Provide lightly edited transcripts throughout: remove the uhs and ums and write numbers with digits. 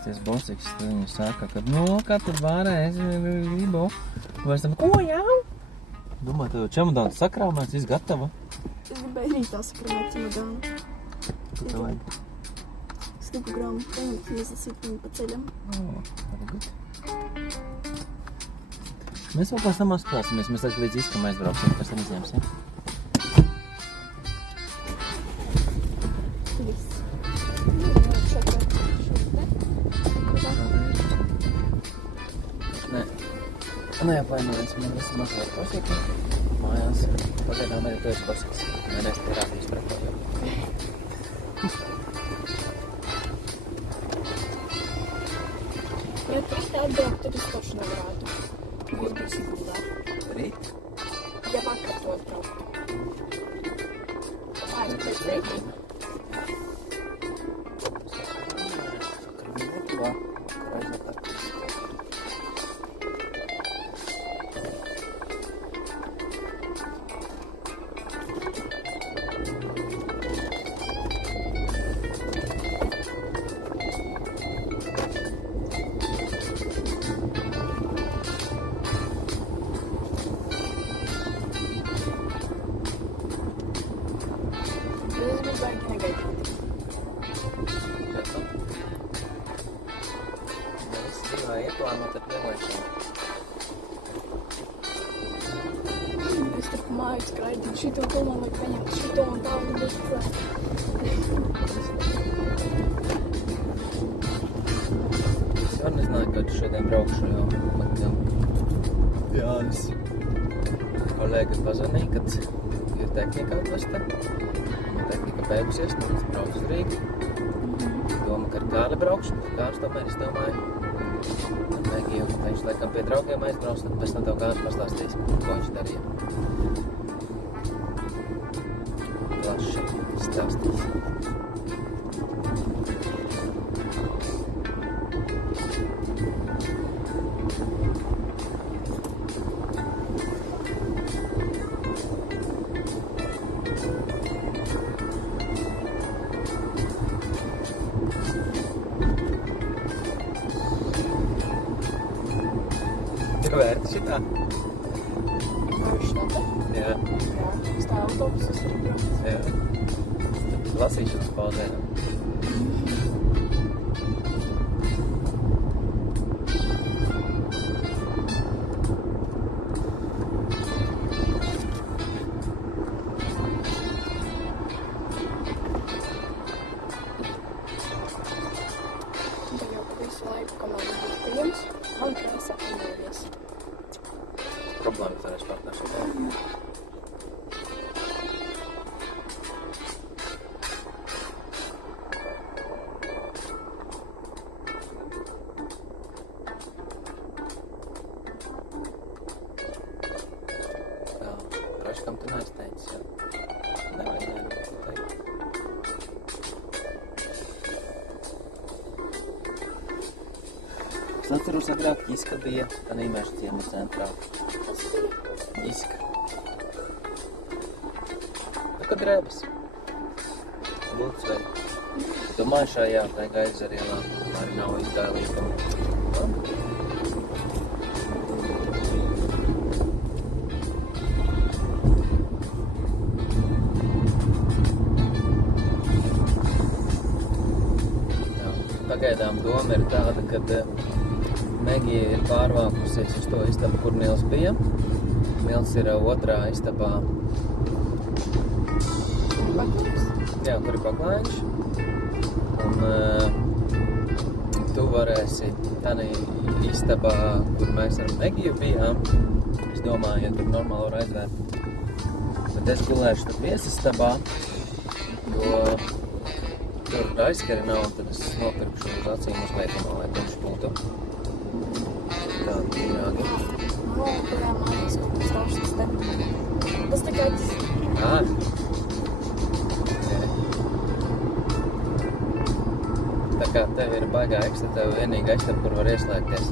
Tas bosiks, viņi saka, ka, kā tu varēsi, gribu. Vairs tam, ko jau? Domā, tev čemodāns sakrāmēs, viss gatava? Es gribēju rītā sakrāmēt čemodānu. Ko tev vajag? Es gribu grāmatu, izlasīt viņu pa ceļam. Varbūt. Mēs vēl pēc tam apsprāsimies, mēs tagad līdz izkam aizbrauksim, pēc tam izņemsim. Neapvainojies, man visi mazliet pasaka mājās. Pagaidām arī tu esi pasaks. Nereiz te rādījis par to jau. Ja tu esi atbraukt, tad es taču nevarētu. Kur būs Siguldā? Rīt? Ja vakar tu atbraukt. Es pēc rītī. Vakar bija Lietuvā. Vakar aizvakar. This is like saplānot ar lielaišanu. Es tur pa māju skraidīju šito domā, vai paņemt šito un tā un likt. Es jau nezināju, kad šodien braukšu, jo man jau Jānis kolēģi pazvanīja, kad ir tehnika atvesta. Man tehnika beigusies, tad es braucu uz Rīgu. Doma, ka ar Kārli braukšu, Kārs tomēr es domāju. Megiju, viņš laikam pie draugiem aizbrauc, tad pēc tam tev Kārs pastāstīs, ko viņš darīja. Plaši stāstīs. Tev vērti šitā? Kurš tā te? Jā. Jā, tā autobusus ir brauc. Jā. Lasīšanas pauzē. Tad jau pa visu laiku, kamēr būs pieejams, man krāsā pieejamies. Problēma tā es partneršu. Jā, praškam tu neesi teicis, jā. Nevajag teikt. Es atceros agrāk Ķiska bija Tanīmēša ciema centrā. Tas bija. Ķiska. Nu, kad Rebas. Lūdzvei. Domāju šajā tā Gaizarielā arī nav izgālīta. Pagaidām doma ir tāda, ka Megija ir pārvākusies uz to istabu, kur Nils bija. Nils ir otrā istabā. Paklājums. Jā, kur ir paklājiņš. Un tu varēsi tādā istabā, kur mēs ar Megiju bijām. Es domāju, ja tur normāli var aizvērt. Bet es gulēšu tad viesistabā, jo tur aizskari nav, tad es nopirkšu uz acīm uz veikumu, lai viņš būtu. Tādi tīrāgi. Kurā mājās kaut kas rošas te. Tas tikai tas. Ā. Tā kā tev ir baigā ekstra, tev vienīga ekstra, kur var ieslēgties.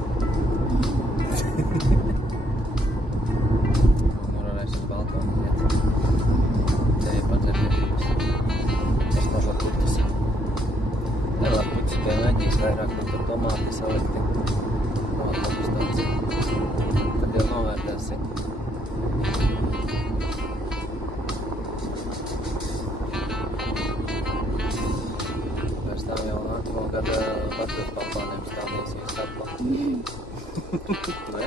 Un varēs uz balkonu iet. Te ir padzerības. Es nožot puķis. Nelāk puķis tev neģīs vairāk, bet tur tomāti salikti. Nolikums tāds. Tad jau novērtēsi. Pēc tam jau nākamo gada Latvijas balkoniem stādīsies apla. Ne?